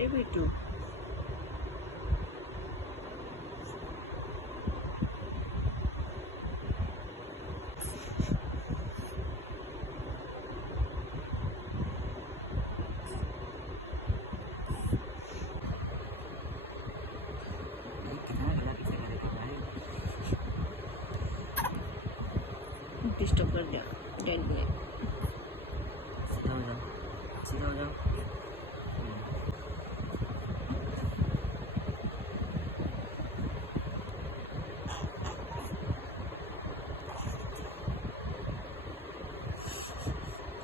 ए बेटू डिस्टर्ब कर दिया डैड ने। सीधा हो जाओ, सीधा हो जाओ।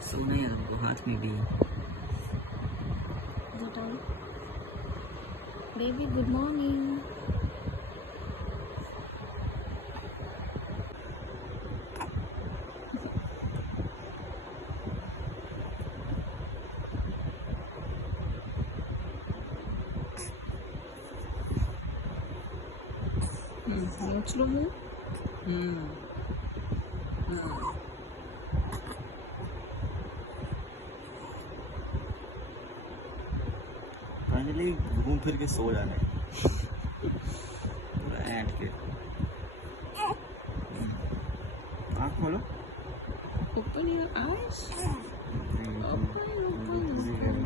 सोना है हमको हाथ में भी। Baby good morning. नोच लो मुँह। फाइनली घूम फिर के सो जाने पूरा ऐंठ के। आँख खोलो। Open your eyes. नहीं, Open, open, open.